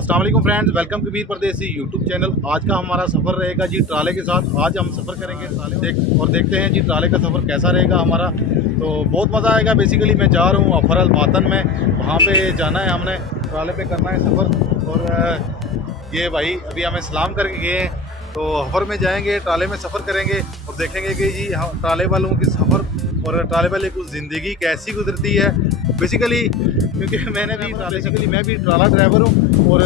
अस्सलाम वालेकुम friends, welcome Kabir परदेसी यूट्यूब चैनल। आज का हमारा सफ़र रहेगा जी ट्राले के साथ। आज हम सफ़र करेंगे ट्राले और देखते हैं जी ट्राले का सफ़र कैसा रहेगा हमारा। तो बहुत मज़ा आएगा। बेसिकली मैं जा रहा हूँ अफर अल मातन में, वहाँ पे जाना है हमने, ट्राले पे करना है सफ़र। और ये भाई अभी हमें सलाम करके गए हैं, तो अफर में जाएंगे, ट्राले में सफ़र करेंगे और देखेंगे कि जी ट्राले वालों की सफ़र और ट्राले वाले की ज़िंदगी कैसी गुजरती है। बेसिकली क्योंकि मैं भी ट्राला ड्राइवर हूँ। और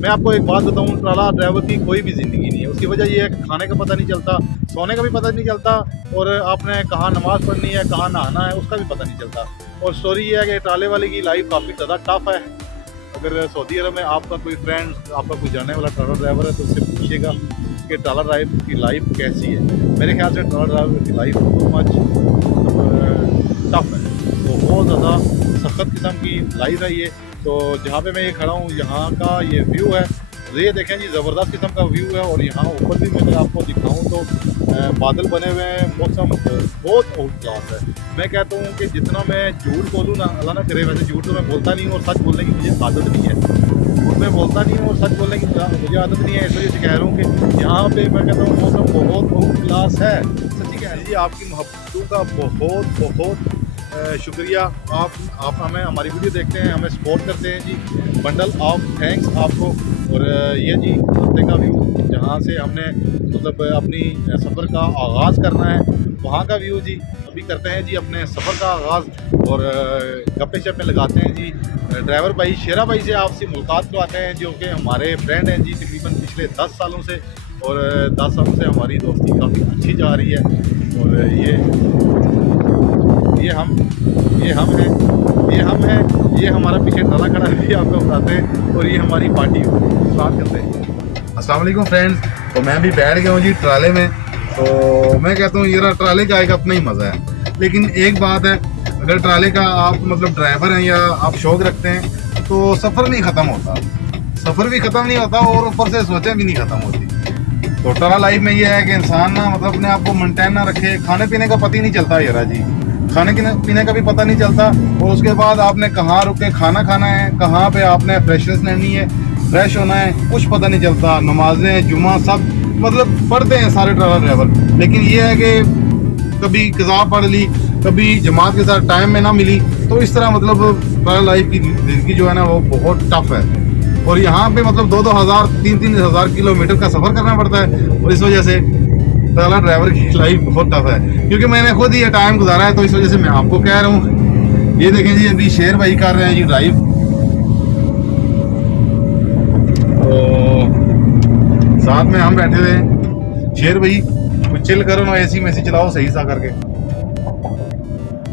मैं आपको एक बात बताऊँ, ट्राला ड्राइवर की कोई भी ज़िंदगी नहीं है। उसकी वजह ये है कि खाने का पता नहीं चलता, सोने का भी पता नहीं चलता, और आपने कहाँ नमाज़ पढ़नी है, कहाँ नहाना है, उसका भी पता नहीं चलता। और स्टोरी ये है कि ट्राले वाले की लाइफ काफ़ी ज़्यादा टफ है। अगर सऊदी अरब में आपका कोई फ्रेंड, आपका कोई जाने वाला ट्राला ड्राइवर है, तो उससे पूछिएगा कि ट्राला ड्राइवर की लाइफ कैसी है। मेरे ख्याल से ट्राला ड्राइवर की लाइफ बहुत मच टफ है, तो बहुत ज़्यादा सख्त किस्म की लाइफ है ये। तो जहाँ पे मैं ये खड़ा हूँ, यहाँ का ये व्यू है, ये देखें जी, ज़बरदस्त किस्म का व्यू है। और यहाँ ऊपर भी मैं आपको दिखाऊँ तो बादल बने हुए हैं, मौसम बहुत आउट क्लास है। मैं कहता हूँ कि जितना मैं झूठ बोलूँ ना, अल्लाह ना करे, वैसे झूठ तो मैं बोलता नहीं हूँ और सच बोलने की मुझे आदत नहीं है। झूठ मैं बोलता नहीं हूँ और सच बोलने की मुझे आदत नहीं है। इस वजह से कह रहा हूँ कि यहाँ पे मैं कहता हूँ मौसम बहुत आउट क्लास है। सच्ची कह रही, आपकी मोहब्बतों का बहुत बहुत शुक्रिया। आप हमें, हमारी वीडियो देखते हैं, हमें सपोर्ट करते हैं जी। बंडल ऑफ थैंक्स आपको। और ये जी हफ्ते का व्यू, जहाँ से हमने मतलब अपनी सफ़र का आगाज़ करना है, वहाँ का व्यू जी। अभी करते हैं जी अपने सफ़र का आगाज़ और गप्पे शप्पे लगाते हैं जी। ड्राइवर भाई शेरा भाई से आपसे मुलाकात करवाते हैं, जो कि हमारे फ्रेंड हैं जी तकरीबन पिछले 10 सालों से। और 10 सालों से हमारी दोस्ती काफ़ी अच्छी जा रही है। और ये हम हैं, ये हमारा पीछे ट्राला खड़ा है, आपको बताते हैं। और ये हमारी पार्टी स्टार्ट करते हैं। अस्सलाम वालेकुम फ्रेंड्स। तो मैं भी बैठ गया हूँ जी ट्राले में। तो मैं कहता हूँ ये ट्राले का एक अपना ही मज़ा है। लेकिन एक बात है, अगर ट्राले का आप मतलब ड्राइवर हैं या आप शौक रखते हैं, तो सफ़र नहीं ख़त्म होता, सफ़र भी ख़त्म नहीं होता और ऊपर से सोचें भी नहीं ख़त्म होती। तो ट्राला लाइफ में ये है कि इंसान ना मतलब अपने आप को मेंटेन ना रखे, खाने पीने का पता ही नहीं चलता यारा जी, खाने पीने का भी पता नहीं चलता। और उसके बाद आपने कहाँ रुक के खाना खाना है, कहाँ पे आपने फ्रेशनेस लेनी है, फ्रेश होना है, कुछ पता नहीं चलता। नमाजें जुमा सब मतलब पढ़ते हैं सारे ट्राला ड्राइवर, लेकिन ये है कि कभी कज़ा पढ़ ली, कभी जमात के साथ टाइम में ना मिली। तो इस तरह मतलब ट्राला लाइफ की ज़िंदगी जो है ना, वो बहुत टफ है। और यहाँ पे मतलब 2-2 हज़ार 3-3 हज़ार किलोमीटर का सफ़र करना पड़ता है। और इस वजह से ट्राला ड्राइवर की लाइफ बहुत टफ है, क्योंकि मैंने खुद ही ये टाइम गुजारा है, तो इस वजह से मैं आपको कह रहा हूँ। ये देखें जी, अभी शेर भाई कर रहे हैं जी ड्राइव। तो साथ में हम बैठे हुए हैं। शेर भाई कुछ चिल करो ना, एसी में से चलाओ सही सा करके।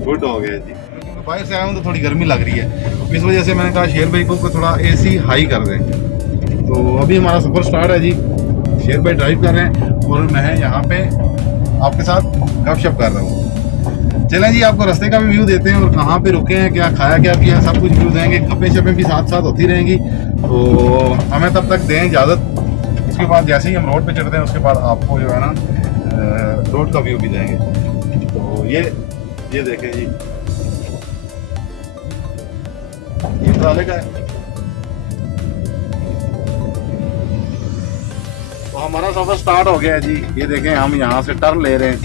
गुड हो गया जी। बाहर से आया हूँ तो थोड़ी गर्मी लग रही है, इस वजह से मैंने कहा शेर भाई को थोड़ा एसी हाई कर दें। तो अभी हमारा सफ़र स्टार्ट है जी। शेर भाई ड्राइव कर रहे हैं और मैं यहाँ पे आपके साथ गपशप कर रहा हूँ। चलें जी, आपको रास्ते का भी व्यू देते हैं और कहाँ पे रुके हैं, क्या खाया क्या पिया, सब कुछ व्यू देंगे। गप्पे शप्पे भी साथ साथ होती रहेंगी। तो हमें तब तक दें इजाज़त। उसके बाद जैसे ही हम रोड पे चढ़ते हैं, उसके बाद आपको जो है ना रोड का व्यू भी देंगे। तो ये देखें जी, ये ट्राले का है। तो हमारा सफ़र स्टार्ट हो गया है जी। ये देखें, हम यहाँ से टर्न ले रहे हैं,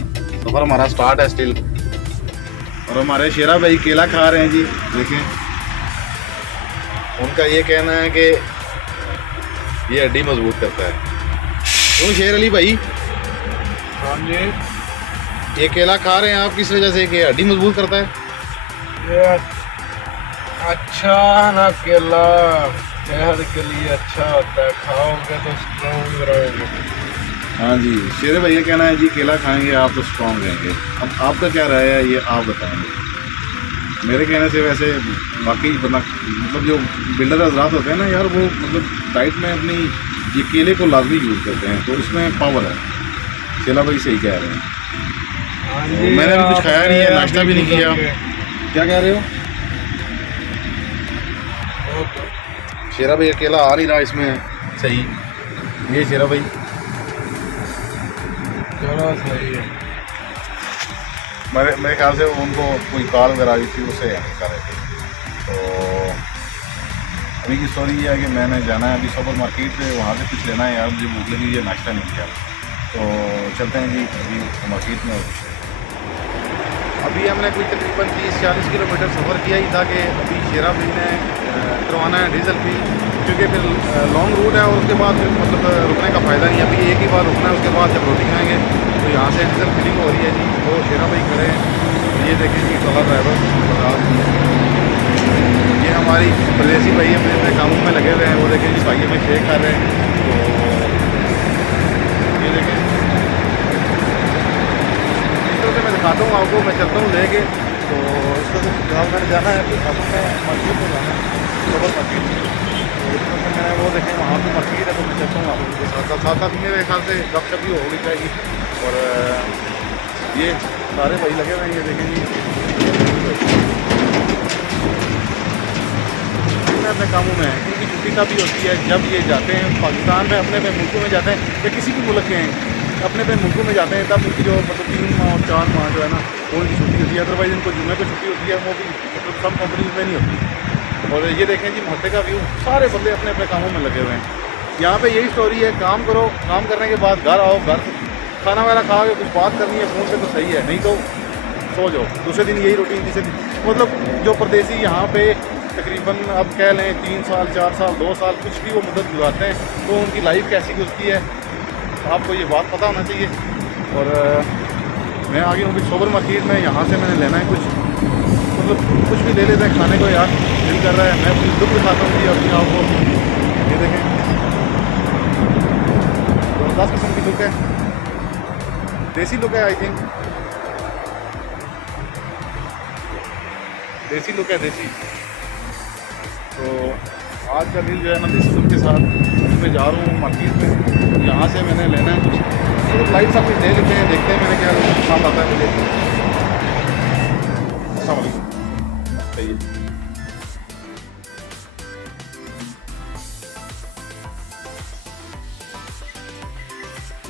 सफ़र हमारा स्टार्ट है स्टिल। और हमारे शेरा भाई केला खा रहे हैं जी। देखें, उनका ये कहना है कि ये हड्डी मजबूत करता है। क्यों शेर अली भाई? हाँ जी। ये केला खा रहे हैं आप किस वजह से, कि हड्डी मजबूत करता है? ये अच्छा ना, केला सेहत के लिए अच्छा होता है, खाओगे तो स्ट्रॉन्ग रहोगे। हाँ जी, शेर भाई ये कहना है जी, केला खाएंगे आप तो स्ट्रॉन्ग रहेंगे। अब आपका क्या राय है, ये आप बताएंगे। मेरे कहने से वैसे वाकई बना मतलब जो बिल्डर हजरात होते हैं ना यार, वो मतलब डाइट में अपनी ये केले को लाजमी यूज़ करते हैं, तो उसमें पावर है। शेला भाई सही कह रहे हैं। हाँ तो जी, मैंने भी कुछ खाया नहीं है, नाश्ता भी नहीं किया। क्या कह रहे हो? शेरा भाई अकेला आ नहीं रहा इसमें सही। ये शेरा भाई चलो सही है। मेरे ख्याल से उनको कोई कॉल वगैरह आई थी, उसे कर रहे थे। तो अभी की स्टोरी ये है कि मैंने जाना है अभी सुपर मार्केट से, वहाँ से कुछ लेना है यार, मुझे भूख लगी है, नाश्ता नहीं किया। तो चलते हैं जी अभी मार्केट में। अभी हमने कोई तकरीबन 30-40 किलोमीटर सफ़र किया ही था कि अभी शेरा बिल में करवाना है डीजल भी, क्योंकि फिर लॉन्ग रूट है और उसके बाद फिर मतलब रुकने का फ़ायदा नहीं है। अभी एक ही बार रुकना है, उसके बाद जब रोटी खाएँगे तो यहाँ से डीजल फिलिंग हो रही है जी। वो शेरा भाई खड़े हैं, ये देखें जी ट्रक ड्राइवर, ये हमारी परदेसी भाई अपने अपने कामों में लगे हुए हैं। वो देखें जी भाई में शेक कर रहे हैं। तो ये देखें, इस तरह से मैं दिखाता हूँ आपको, मैं चलता हूँ लेके। तो इस तरह से फिलहाल मैंने जाना है कि अब मैं मार्केट में जाना है, सुपर मार्केट। तो इस तरह से मैं वो देखें वहाँ पर मार्केट है, तो मैं चलता हूँ आपके साथ साथ मेरे ख्याल से गपशप भी होनी चाहिए। और ये सारे भाई लगे हुए हैं, ये देखें जी अपने कामों में है, क्योंकि छुट्टी तभी होती है जब ये जाते हैं पाकिस्तान में, अपने मुल्कों में जाते हैं या किसी भी मुल्क के हैं अपने मुल्कों में जाते हैं, तब उनकी जो मतलब 3 माह और 4 माह जो है ना वो उनकी छुट्टी होती है। अदरवाइज़ इनको जुम्मे को छुट्टी होती है, वो भी मतलब सब कंपनीज में नहीं होती। और ये देखें जी मोहल्ले का व्यू, सारे बंदे अपने अपने कामों में लगे हुए हैं। यहाँ पे यही स्टोरी है, काम करो, काम करने के बाद घर आओ, घर खाना वाना खा के कुछ बात करनी है फ़ोन पे तो सही है, नहीं तो सो जाओ। दूसरे दिन यही रूटीन, तीसरे दिन मतलब जो परदेसी यहाँ पे तकरीबन अब कह लें 3 साल 4 साल 2 साल कुछ भी वो मुद्दत गुजारते हैं, तो उनकी लाइफ कैसी गुजरती है आपको ये बात पता होना चाहिए। और मैं आ गया हूँ कुछ सुपर मार्केट में, यहाँ से मैंने लेना है कुछ, मतलब कुछ भी ले लेते हैं खाने को यार, दिल कर रहा है। मैं कुछ दुख दिखाता हूँ जी अपनी आपको, ये देखें ज़बरदस्त किस्म की लुक है, देसी लुक है, आई थिंक देसी लुक है, देसी। तो आज का दिन जो है ना देसी लुक के साथ मैं जा रहा हूँ मार्केट में। यहाँ से मैंने लेना है कुछ, तो लाइट सब कुछ ले लेते हैं, देखते हैं मैंने क्या पसंद आता है मुझे। अस्सलाम वालेकुम, सही है।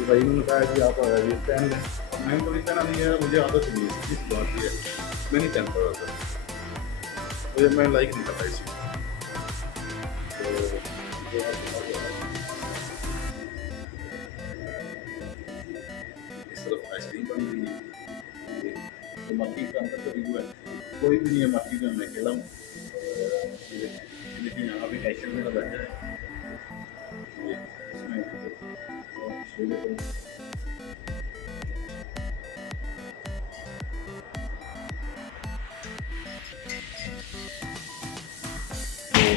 भाई ने कहा कि आप ये पहन लें, मैंने कभी पहना नहीं है, मुझे आदत नहीं है, इस बात की है मैं नहीं पहनता था, मुझे मैं लाइक नहीं करता इसी। इस तरफ आइसक्रीम बनी हुई है, तो मार्केट का अंदर कभी हुआ है कोई भी नहीं है, मार्केट में मैं अकेला हूँ। लेकिन यहाँ पे कैशियर मेरा बैठा है, इसमें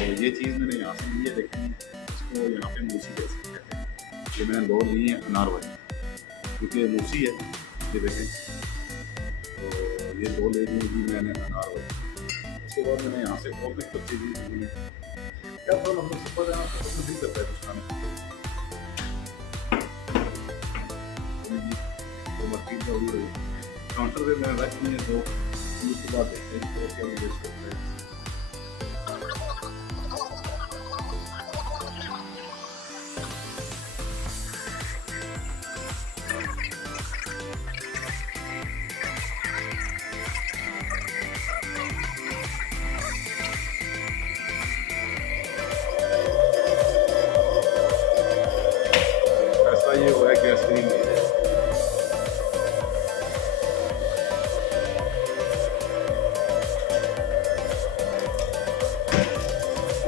तो ये चीज़ मैंने यहाँ से ली है, देखें इसको यहाँ पे मूसी कह सकते हैं। ये मैंने 2 ली है अनार वाली, क्योंकि ये मूसी है, ये देखें। तो ये 2 ले ली जी मैंने अनार वाली। उसके बाद मैंने यहाँ से और भी कुछ चीज़ें ली हैं, क्या थोड़ा मतलब सफ़र है ना, तो नहीं करता है कुछ खाने तो मार्केट का भी काउंटर पे मैंने रख दी है, तो उसके बाद देखते हैं क्या मुझे सकते हैं। ये हुआ है कि आइसक्रीम ले जाए,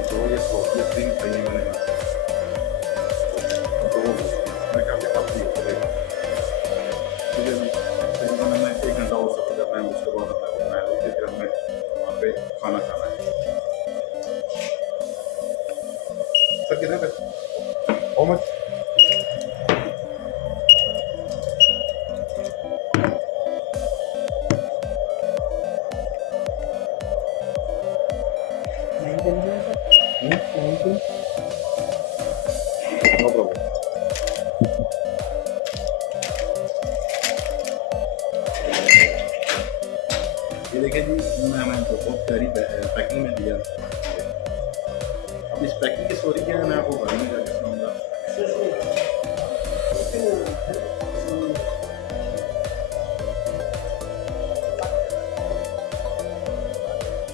तो ये आइसक्रीम चाहिए मैंने, तो मैं काफ़ी काफ़ी तकरीबन हमें 1 घंटा और सफ़र करना है, उसके बाद हमें होते फिर हमें वहाँ पे खाना खाना है। सर कितने पे हाउ मच? No problem. ये देखिए जी, उन्होंने हमें बहुत प्यारी पैकिंग में दिया। अब इस पैकिंग की स्टोरी क्या है मैं आपको घर में जाकर सुनाऊंगा।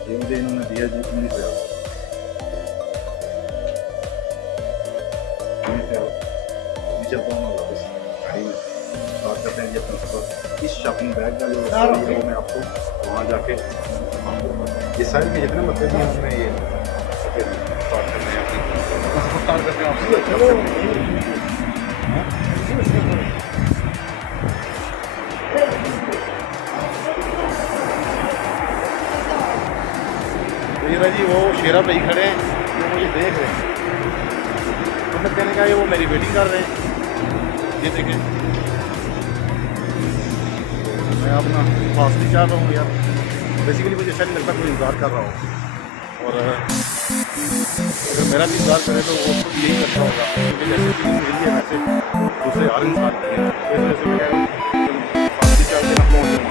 ये मुझे इन्होंने दिया जी 19,000। चलता हूँ वापस गाड़ी में बात करते हैं जी अपना सफर। इस शॉपिंग बैग का जो स्टोरी है वो मैं आपको वहाँ जाके ये सारे के जितने मतलब हैं उनमें ये फिर स्टार्ट करते हैं अपनी सफर स्टार्ट करते हैं आपसे। तो ये रहा जी वो शेरा भाई खड़े हैं जो मुझे देख रहे हैं, मतलब कहने का ये वो मेरी वेटिंग कर रहे हैं। ये देखें मैं अपना फास्ट नहीं चाह रहा हूँ यार, बेसिकली मुझे ऐसा नहीं लगता कोई इंतज़ार कर रहा हो, और अगर मेरा भी इंतज़ार करे तो वो खुद यही करता होगा क्योंकि जैसे फीलिंग मिली है वैसे दूसरे हर इंसान की है। इस वजह से मैं फास्ट ही चाहते ना पहुँच जाऊँ।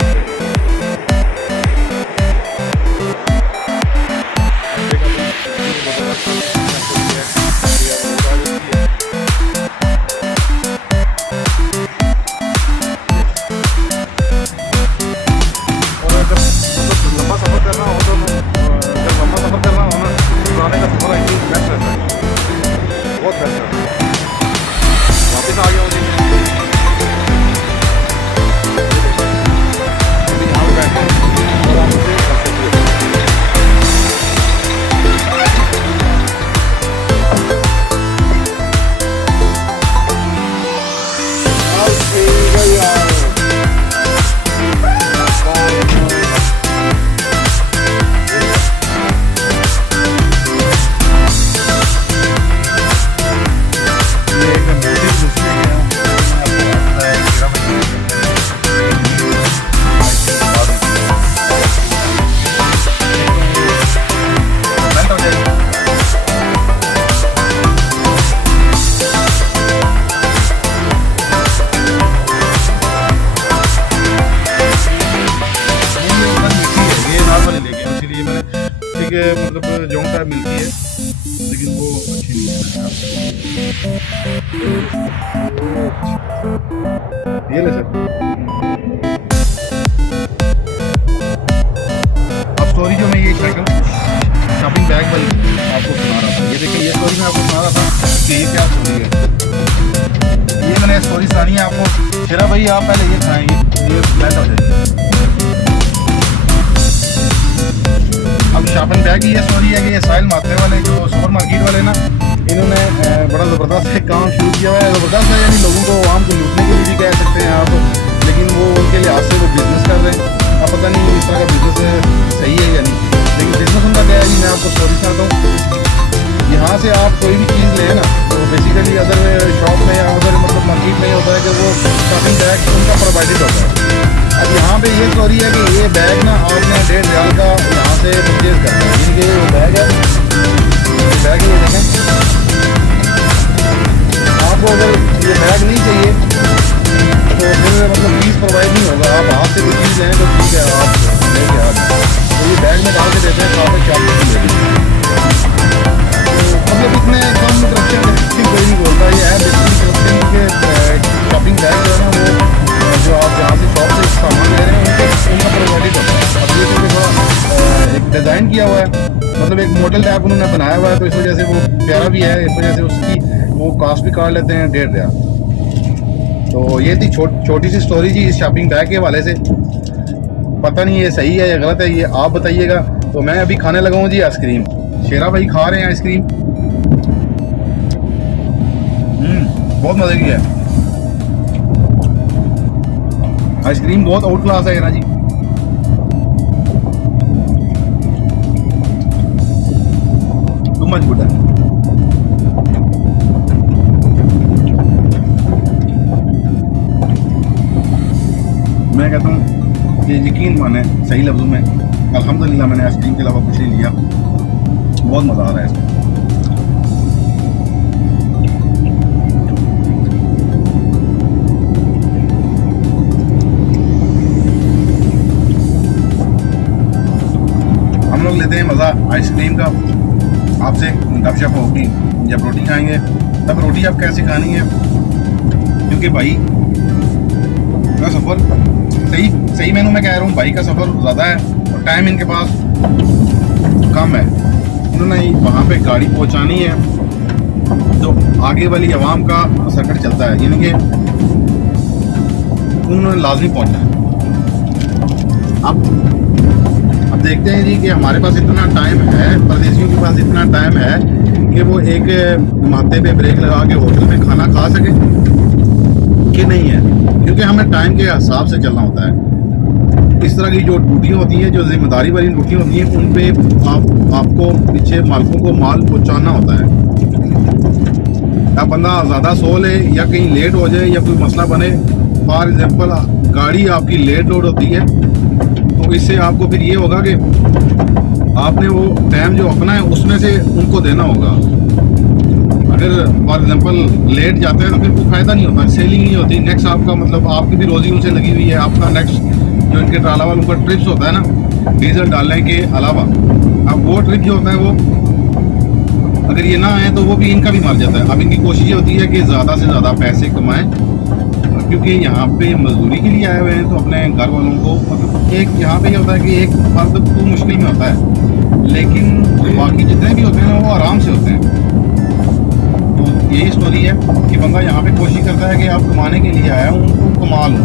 मतलब जो टाइप मिलती है लेकिन वो अच्छी नहीं है। ये ले सर अब स्टोरी जो मैं ये शॉपिंग बैग वाली आपको सुना रहा था। ये देखिए ये स्टोरी मैं आपको सुना रहा था कि ये क्या स्टोरी है। ये मैंने स्टोरी सुनानी है आपको। शेरा भाई आप पहले ये खाएंगे ये फ्लैट हो जाएगी। अब शॉपिंग बैग की ये स्टोरी है कि ये साहिल मात्रे वाले जो सुपर मार्केट वाले ना, इन्होंने बड़ा ज़बरदस्त एक काम शुरू किया हुआ है। ज़बरदस्त है यानी लोगों को आवाम को लूटने के लिए भी कह सकते हैं आप, लेकिन वो उनके लिहाज से वो बिज़नेस कर रहे हैं। अब पता नहीं इस तरह का बिज़नेस सही है या नहीं, लेकिन बिज़नेस उनका क्या है जी मैं आपको स्टोरी सुनाता हूँ। यहाँ से आप कोई भी चीज़ लें ना तो बेसिकली अदर शॉप में या अदर मतलब मार्केट में होता है कि वो शॉपिंग बैग उनका प्रोवाइडेड होता है। अब यहाँ पे ये स्टोरी है कि ये बैग ना आपने 1.5 रियाल का यहाँ से परचेज करना है। जिनके वो बैग है ये देखें। आपको अगर ये बैग नहीं चाहिए तो फिर मतलब फीस प्रोवाइड नहीं होगा। आप हाथ से कोई चीज़ लें तो ठीक है आप लेके आ जाए, तो ये बैग में डाल के देते हैं काफ़ी शॉपिंग की लेते हैं। तो मतलब इतने कम करप्शन कोई नहीं बोलता। ये है बेसिकली करप्शन के शॉपिंग बैग जो है ना वो जो आप जहाँ से शॉप से सामान ले रहे हैं उनका प्रोवाइडेड होता है। अब ये क्योंकि थोड़ा एक डिज़ाइन किया हुआ है, मतलब एक मॉडल टाइप उन्होंने बनाया हुआ है, तो इस वजह से वो प्यारा भी है, इस वजह से उसकी वो कास्ट भी काट लेते हैं 1.5 रियाल। तो ये थी छोटी सी स्टोरी जी इस शॉपिंग बैग के हवाले से। पता नहीं ये सही है या गलत है, ये आप बताइएगा। तो मैं अभी खाने लगा हूँ जी आइसक्रीम। शेरा भाई खा रहे हैं आइसक्रीम, बहुत मज़े की है आइसक्रीम, बहुत आउट क्लास है ना जी। टू मच गुड है। मैं कहता हूँ कि यकीन माने सही लफ्ज़ों में अल्हम्दुलिल्लाह मैंने आइसक्रीम के अलावा कुछ नहीं लिया, बहुत मज़ा आ रहा है इसमें। हम लोग लेते हैं मज़ा आइसक्रीम का। आपसे गपशप होगी, जब रोटी खाएंगे तब रोटी आप कैसे खानी है, क्योंकि भाई का सफ़र सही मैंने मैं कह रहा हूँ भाई का सफ़र ज़्यादा है और टाइम इनके पास कम है। इन्होंने वहाँ पे गाड़ी पहुँचानी है जो आगे वाली आवाम का सर्किट चलता है, यानी कि उन्होंने लाजमी पहुंचना है। अब देखते हैं जी कि हमारे पास इतना टाइम है, परदेशियों के पास इतना टाइम है कि वो एक माथे पे ब्रेक लगा के होटल में खाना खा सके कि नहीं है, क्योंकि हमें टाइम के हिसाब से चलना होता है। इस तरह की जो ड्यूटियाँ होती हैं, जो जिम्मेदारी वाली ड्यूटियाँ होती हैं, उन पे आपको पीछे मालिकों को माल पहुँचाना होता है। अब बंदा ज़्यादा सो ले या कहीं लेट हो जाए या कोई मसला बने, फॉर एग्जाम्पल गाड़ी आपकी लेट लोड होती है, तो इससे आपको फिर ये होगा कि आपने वो टाइम जो अपना है उसमें से उनको देना होगा। अगर फॉर एग्जांपल लेट जाते हैं तो फिर कोई फ़ायदा नहीं होता, सेलिंग नहीं होती। नेक्स्ट आपका मतलब आपकी भी रोजी उनसे लगी हुई है। आपका नेक्स्ट जो इनके ट्राला वालों का ट्रिप्स होता है ना, डीजल डालने के अलावा, अब वो ट्रिप जो होता है वो अगर ये ना आए तो वो भी इनका भी मर जाता है। अब इनकी कोशिश ये होती है कि ज़्यादा से ज़्यादा पैसे कमाएँ, क्योंकि यहाँ पे मजदूरी के लिए आए हुए हैं, तो अपने घर वालों को मतलब एक यहाँ पे ये होता है कि एक फर्द तो मुश्किल में होता है, लेकिन बाकी जितने भी होते हैं ना वो आराम से होते हैं। तो यही स्टोरी है कि बंदा यहाँ पे कोशिश करता है कि आप कमाने के लिए आया हूँ, उनको कमा लो।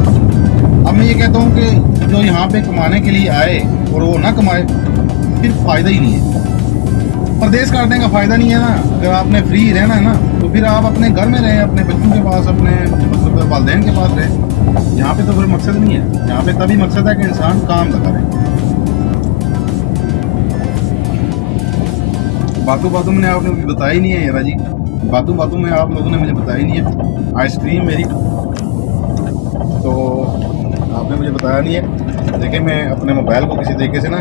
अब मैं ये कहता हूँ कि जो यहाँ पे कमाने के लिए आए और वो ना कमाए, फिर फ़ायदा ही नहीं है। परदेश काटने का फ़ायदा नहीं है ना। अगर आपने फ्री रहना है ना, तो फिर आप अपने घर में रहें, अपने बच्चों के पास, अपने मतलब वालिदैन के पास रहें। यहाँ पे तो फिर मकसद नहीं है। यहाँ पे तभी मकसद है कि इंसान काम लगा रहे। बातों बातों में आपने मुझे बताया ही नहीं है यारा जी, बातों बातों में आप लोगों ने मुझे बताया ही नहीं है। आइसक्रीम मेरी तो आपने मुझे बताया नहीं है। देखिए मैं अपने मोबाइल को किसी तरीके से ना,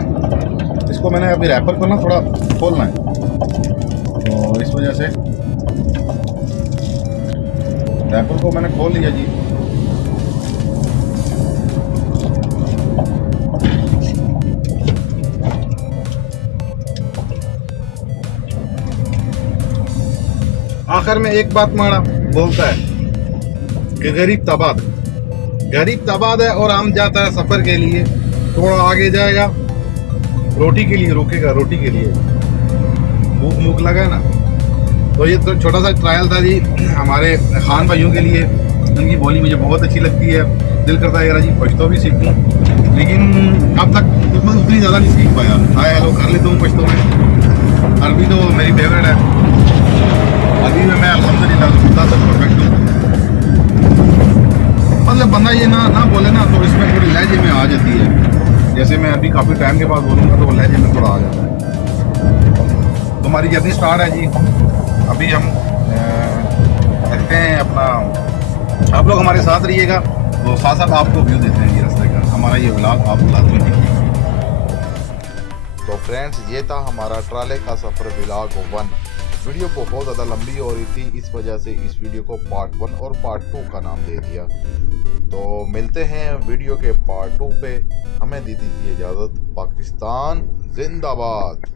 इसको मैंने अभी रैपर को ना थोड़ा खोलना है, तो इस वजह से रैपर को मैंने खोल लिया जी। आखिर में एक बात माड़ा बोलता है कि गरीब तबाद है और हम जाता है सफ़र के लिए। थोड़ा आगे जाएगा, रोटी के लिए रुकेगा, रोटी के लिए भूख लगा है ना। तो ये तो छोटा सा ट्रायल था जी हमारे खान भाइयों के लिए। उनकी बोली मुझे बहुत अच्छी लगती है, दिल करता है यार जी पश्तो भी सीखूं, लेकिन अब तक मैं उतनी ज़्यादा नहीं सीख पाया। हाय हेलो कर लेता हूँ पश्तो में। अरबी तो मेरी फेवरेट है, अरबी में मैं अल्हम्दुलिल्लाह खुदा सब परफेक्ट हूँ। मतलब बंदा ये ना बोले ना तो इसमें थोड़ी लहजे में आ जाती है। जैसे मैं अभी काफ़ी टाइम के बाद बोलूँगा तो वो लहजे में थोड़ा आ जाता है। तो हमारी जर्नी स्टार्ट है जी। अभी हम रखते हैं अपना, आप लोग हमारे साथ रहिएगा, तो साथ साथ आपको व्यू देते हैं ये रास्ते का। हमारा ये व्लॉग आप लाजमी देखिए। तो फ्रेंड्स, ये था हमारा ट्राले का सफ़र व्लॉग 1। वीडियो बहुत ज़्यादा लंबी हो रही थी, इस वजह से इस वीडियो को पार्ट 1 और पार्ट 2 का नाम दे दिया। तो मिलते हैं वीडियो के पार्ट 2 पे। हमें दी दीजिए इजाज़त। पाकिस्तान जिंदाबाद।